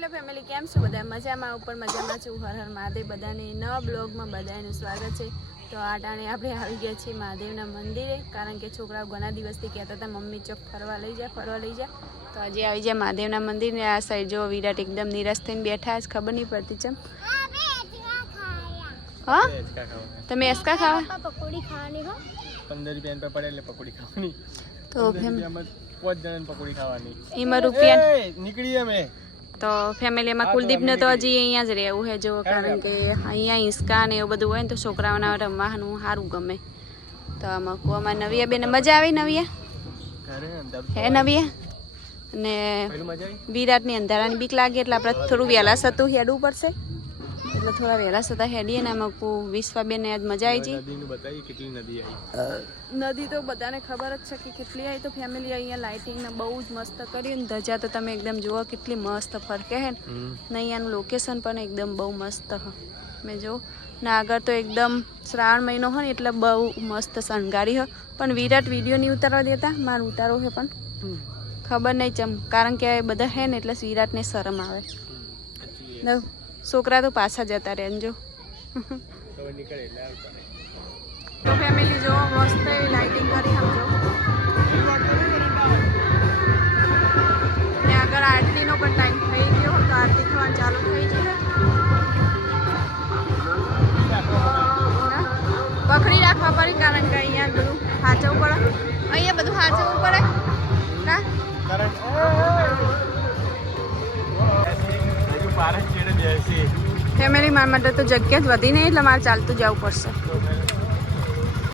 Hello family, કેમ છો બધા? મજામાં ઉપર મજામાં છું. હર હર મહાદેવ. બધાને નવા બ્લોગમાં બધાનું સ્વાગત છે. તો આ ટાણે આપણે આવી ગયા છીએ મહાદેવના મંદિરે, કારણ કે છોકરાઓ ઘણા દિવસથી કહેતા હતા મમ્મી ચોક ફરવા લઈ જાય. તો આજે આવી જાય મહાદેવના મંદિરને. આ સાઈડ જો વિરાટ એકદમ નિરાશ થઈને બેઠા જ, ખબર નહીં પડતી ચમ. હા, તમે એસકા ખાવા? પકોડી ખાવાની હો. 15 રૂપિયા પર પડે એટલે પકોડી ખાવાની. તો 5 જણાને પકોડી ખાવાની. એમાં રૂપિયા નીકળી અમે. તો ફેમિલીમાં કુલદીપને તો હજી અહીંયા જ રહેવું છે જો, કારણ કે અહીંયા હિંચકા ને એવું બધું હોય ને તો છોકરાઓના રમવાનું સારું ગમે. તો આમાં કુવામાં નવિયા બેને મજા આવી. નવિયા હે નવિયા અને વિરાટની અંધારાની બીક લાગે એટલે આપણે થોડું વહેલા સતું હેડવું પડશે, એટલે થોડા વહેલા સતા હેડીએ ને આમાં વિશ્વાબેન આજ મજા આવી ગઈ. નદી તો બધાને ખબર જ છે કે કેટલી આવી. તો ફેમિલી અહીંયા લાઇટિંગને બહુ જ મસ્ત કર્યું ને ધજા તો તમે એકદમ જુઓ કેટલી મસ્ત ફરકે હે ને. અહીંયાનું લોકેશન પણ એકદમ બહુ મસ્ત હ. મેં જો ને આગળ તો એકદમ શ્રાવણ મહિનો હોય ને એટલે બહુ મસ્ત શણગારી હ. પણ વિરાટ વિડીયો નહીં ઉતારવા દેતા, મારે ઉતારો છે પણ ખબર નહીં ચમ, કારણ કે બધા હે ને એટલે વિરાટને શરમ આવે. છોકરા તો પાછા જતા રહે જો. તો ફેમિલી જો મસ્ત એવી લાઇટિંગ કરી સમજો. ને આગળ આરતીનો પણ ટાઈમ થઈ ગયો તો આરતી થવાનું ચાલુ થઈ જાય. પકડી રાખવા પડે કારણ કે અહીંયા બધું સાચવવું પડે. અહીંયા બધું સાચવવું પડે ના ફેમિલી. મારા માટે તો જગ્યા જ વધી નહીં એટલે મારે ચાલતું જવું પડશે.